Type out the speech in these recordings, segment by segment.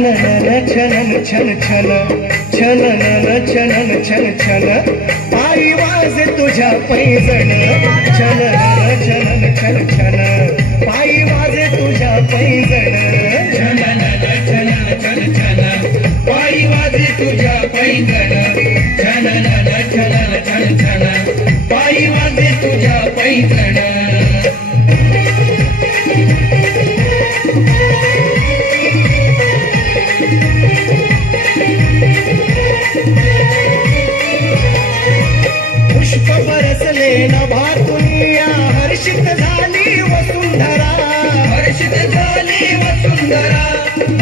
छनन छनन छन छन छनन छनन छन छन पायी वाजे तुझ्या पैंजण छनन छनन छन छन पायी वाजे तुझ्या पैंजण छनन छनन छन छन पायी वाजे तुझ्या पैंजण छनन छनन छन छन पायी वाजे तुझ्या पैंजण पुष्प बरसले नभातुनिया हर्षित झाली वसुंधरा हर्षित झाली वसुंधरा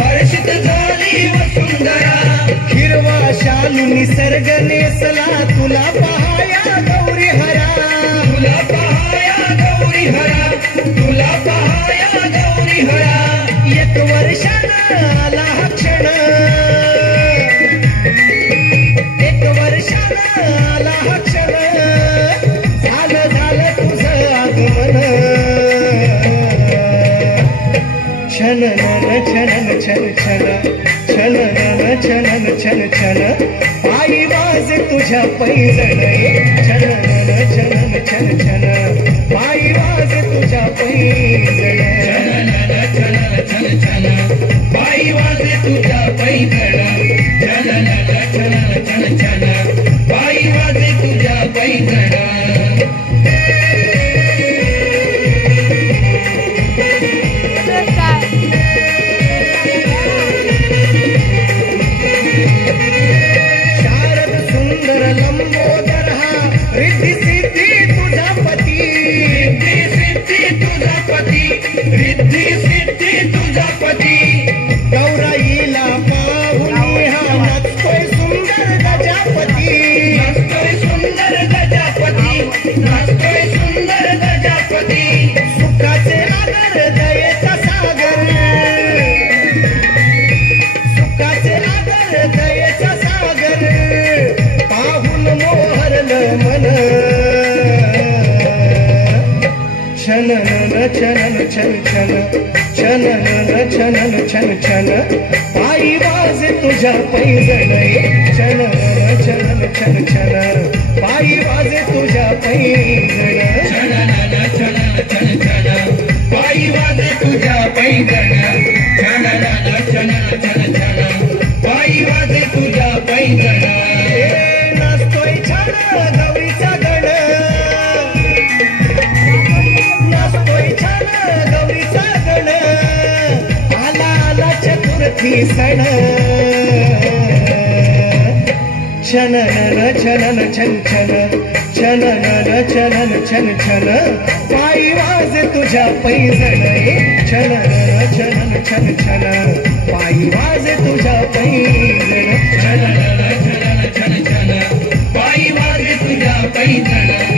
हर्षित झाली वसुंधरा हिरवा शालू निसर्ग नेसला तुला पहाया गौरी हरा तुला पहाया गौरी हरा तुला पहाया गौरी हरा एक वर्षानं आला हा क्षण एक वर्षानं आला हा क्षण झालं झालं तुझं आगमन छनन छनन छन छन छनन छनन छन छन पायी वाजे तुझ्या पैंजण छनन छनन छन छन पायी वाजे तुझ्या पैंजण छनन छनन छन छन पायी वाजे तुझ्या पैंजण छनन छनन छन छन पायी वाजे तुझ्या पैंजण शारद सुंदर लंबोदर हा रिद्धी सिद्धी तुझा पती रिद्धी सिद्धी तुझा पती रिद्धी सिद्धी तुझा पती गौराईला पाहुणी हा नाचतोय सुंदर गजापती नाचतोय सुंदर गजापती नाचतोय सुंदर गजापती सुखाचे आदर दयेचा सागर सुखाचे आदर दयेचा सागर पाहून मोहरलं मन छनन छनन छन छन छनन छनन छन छन पायी वाजे तुझ्या पैंजण छनन छनन छन छन पायी वाजे तुझ्या पैंजण छनन छनन छन छन पायी वाजे तुझ्या पैंजण छनन छनन छन छन पायी वाजे तुझ्या पैंजण नाचतोय छान गौरीचा गण नाचतोय छान गौरीचा गण आला आला चतुर्थी सण छनन छनन छन छन छनन छनन छन छन पायी वाजे तुझ्या पैंजण छनन छनन छन छन पायी वाजे तुझ्या पैंजण छनन छनन छन छन पायी वाजे तुझ्या पैंजण